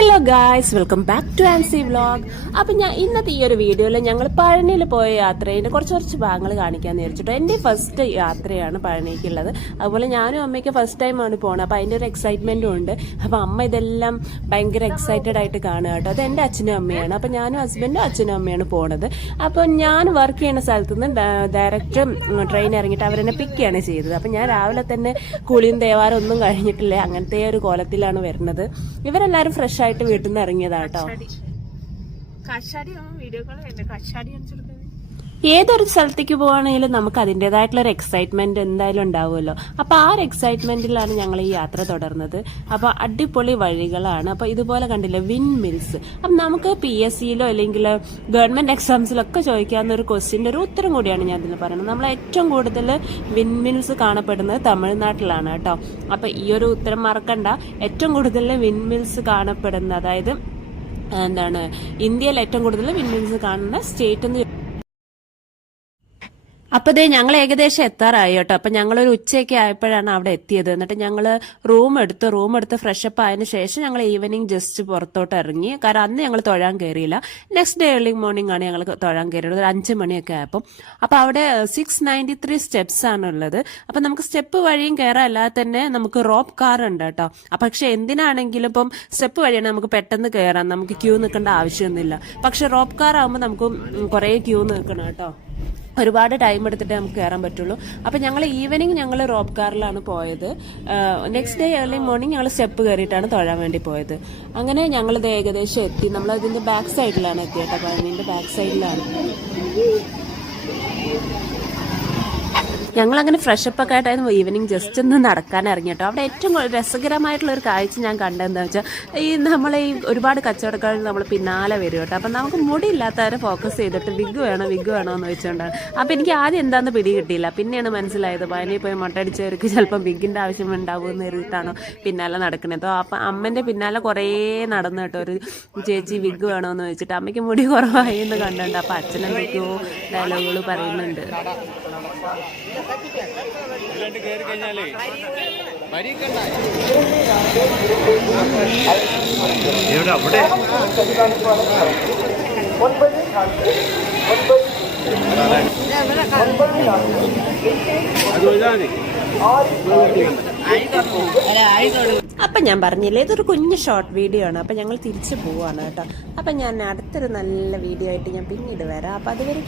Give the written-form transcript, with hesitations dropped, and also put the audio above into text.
Hello guys, welcome back to Ancy vlog. അപ്പം ഞാൻ ഇന്നത്തെ ഈ ഒരു വീഡിയോയിൽ ഞങ്ങൾ പഴനിയിൽ പോയ യാത്രേൻ്റെ കുറച്ച് ഭാഗങ്ങൾ കാണിക്കാമെന്ന് വിചാരിച്ചിട്ടോ. എൻ്റെ ഫസ്റ്റ് യാത്രയാണ് പഴനിക്കുള്ളത്. അതുപോലെ ഞാനും അമ്മയ്ക്ക് ഫസ്റ്റ് ടൈമാണ് പോകുന്നത്. അപ്പോൾ അതിൻ്റെ ഒരു എക്സൈറ്റ്മെൻറ്റും ഉണ്ട്. അപ്പോൾ അമ്മ ഇതെല്ലാം ഭയങ്കര എക്സൈറ്റഡ് ആയിട്ട് കാണുക കേട്ടോ. അത് എൻ്റെ അച്ഛനും അമ്മയാണ്. അപ്പോൾ ഞാനും ഹസ്ബൻഡും അച്ഛനും അമ്മയാണ് പോണത്. അപ്പോൾ ഞാൻ വർക്ക് ചെയ്യുന്ന സ്ഥലത്ത് നിന്ന് ഡയറക്റ്റ് ട്രെയിൻ ഇറങ്ങിയിട്ട് അവരെന്നെ പിക്ക് ചെയ്യാണ് ചെയ്തത്. അപ്പം ഞാൻ രാവിലെ തന്നെ കുളിയും ദേവാരം ഒന്നും കഴിഞ്ഞിട്ടില്ല, അങ്ങനത്തെ ഒരു കോലത്തിലാണ് വരുന്നത്. ഇവരെല്ലാവരും ഫ്രഷ് ആയിട്ട് വീട്ടിൽ നിന്ന് ഇറങ്ങിയതാട്ടോ. ഏതൊരു സ്ഥലത്തേക്ക് പോവാണെങ്കിലും നമുക്ക് അതിൻ്റെതായിട്ടുള്ള ഒരു എക്സൈറ്റ്മെന്റ് എന്തായാലും ഉണ്ടാവുമല്ലോ. അപ്പൊ ആ ഒരു എക്സൈറ്റ്മെന്റിലാണ് ഞങ്ങൾ ഈ യാത്ര തുടർന്നത്. അപ്പൊ അടിപൊളി വഴികളാണ്. അപ്പൊ ഇതുപോലെ കണ്ടില്ലേ വിൻ മിൽസ്. അപ്പം നമുക്ക് PSCയിലോ അല്ലെങ്കിൽ ഗവൺമെന്റ് എക്സാംസിലൊക്കെ ചോദിക്കാവുന്ന ഒരു ക്വസ്റ്റ്യൻ്റെ ഒരു ഉത്തരം കൂടിയാണ് ഞാൻ ഇതിൽ പറയുന്നത്. നമ്മൾ ഏറ്റവും കൂടുതൽ വിൻ മിൽസ് കാണപ്പെടുന്നത് തമിഴ്നാട്ടിലാണ് കേട്ടോ. അപ്പൊ ഈ ഒരു ഉത്തരം മറക്കണ്ട. ഏറ്റവും കൂടുതൽ വിൻ മിൽസ് കാണപ്പെടുന്ന, അതായത് എന്താണ്, ഇന്ത്യയിൽ ഏറ്റവും കൂടുതൽ വിൻ മിൽസ് കാണുന്ന സ്റ്റേറ്റ് എന്ന്. അപ്പൊ ദേ ഞങ്ങൾ ഏകദേശം എത്താറായി കേട്ടോ. അപ്പൊ ഞങ്ങളൊരു ഉച്ചയൊക്കെ ആയപ്പോഴാണ് അവിടെ എത്തിയത്. എന്നിട്ട് ഞങ്ങൾ റൂം എടുത്ത് ഫ്രഷപ്പ് ആയതിനു ശേഷം ഞങ്ങൾ ഈവനിങ് ജസ്റ്റ് പുറത്തോട്ട് ഇറങ്ങി. കാരണം അന്ന് ഞങ്ങൾ തൊഴാൻ കയറിയില്ല. നെക്സ്റ്റ് ഡേ ഏർലി മോർണിംഗ് ആണ് ഞങ്ങൾ തൊഴാൻ കയറിയത്, ഒരു 5 മണിയൊക്കെ ആയപ്പോൾ. അപ്പൊ അവിടെ 693 സ്റ്റെപ്സ് ആണുള്ളത്. അപ്പൊ നമുക്ക് സ്റ്റെപ്പ് വഴിയും കയറാം, അല്ലാതെ തന്നെ നമുക്ക് റോപ്പ് കാർ ഉണ്ട് കേട്ടോ. പക്ഷെ എന്തിനാണെങ്കിലും ഇപ്പം സ്റ്റെപ്പ് വഴിയാണ് നമുക്ക് പെട്ടെന്ന് കയറാം, നമുക്ക് ക്യൂ നിൽക്കേണ്ട ആവശ്യമൊന്നുമില്ല. പക്ഷെ റോപ്പ് കാർ ആകുമ്പോൾ നമുക്ക് കുറേ ക്യൂ നിൽക്കണം കേട്ടോ. ഒരുപാട് ടൈം എടുത്തിട്ട് നമുക്ക് കയറാൻ പറ്റുള്ളൂ. അപ്പം ഞങ്ങൾ ഈവനിങ് ഞങ്ങൾ റോപ്പ് കാറിലാണ് പോയത്. നെക്സ്റ്റ് ഡേ ഏർലി മോർണിംഗ് ഞങ്ങൾ സ്റ്റെപ്പ് കയറിയിട്ടാണ് തൊഴാൻ വേണ്ടി പോയത്. അങ്ങനെ ഞങ്ങളിത് ഏകദേശം എത്തി. നമ്മൾ അതിൻ്റെ ബാക്ക് സൈഡിലാണ് എത്തിയത് കേട്ടോ. പഴനിൻ്റെ ബാക്ക് സൈഡിലാണ്. ഞങ്ങൾ അങ്ങനെ ഫ്രഷപ്പ് ഒക്കെ ആയിട്ടായിരുന്നു ഈവനിങ് ജസ്റ്റ് ഒന്ന് നടക്കാൻ ഇറങ്ങി കേട്ടോ. അവിടെ ഏറ്റവും രസകരമായിട്ടുള്ള ഒരു കാഴ്ച ഞാൻ കണ്ടതെന്ന് വെച്ചാൽ, നമ്മൾ ഒരുപാട് കച്ചവടക്കാർ നമ്മൾ പിന്നാലെ വരും കേട്ടോ. അപ്പം നമുക്ക് മുടിയില്ലാത്തവരെ ഫോക്കസ് ചെയ്തിട്ട് വിഗ് വേണോ എന്ന് വെച്ചുകൊണ്ടാണ്. അപ്പം എനിക്ക് ആദ്യം എന്താണെന്ന് പിടി കിട്ടിയില്ല. പിന്നെയാണ് മനസ്സിലായത് പഴനിയിൽ പോയി മുട്ടടിച്ചവർക്ക് ചിലപ്പോൾ വിഗിൻ്റെ ആവശ്യം ഉണ്ടാവുമെന്ന് കരുതിയിട്ടാണോ പിന്നാലെ നടക്കണത്. അപ്പം അമ്മൻ്റെ പിന്നാലെ കുറേ നടന്നു കേട്ടോ. ഒരു ചേച്ചി വിഗ് വേണമെന്ന് വെച്ചിട്ട് അമ്മയ്ക്ക് മുടി കുറവായി എന്ന് കണ്ടുണ്ട്. അപ്പം അച്ഛനെന്തൊക്കെയോ ഡയലോഗുകൾ പറയുന്നുണ്ട്. അപ്പൊ ഞാൻ പറഞ്ഞില്ലേ, ഇതൊരു കുഞ്ഞു ഷോർട്ട് വീഡിയോ ആണ്. അപ്പൊ ഞങ്ങൾ തിരിച്ചു പോവാണ് കേട്ടോ. അപ്പൊ ഞാൻ അടുത്തൊരു നല്ല വീഡിയോ ആയിട്ട് ഞാൻ പിന്നീട് വരാം. അപ്പൊ അതുവരെയും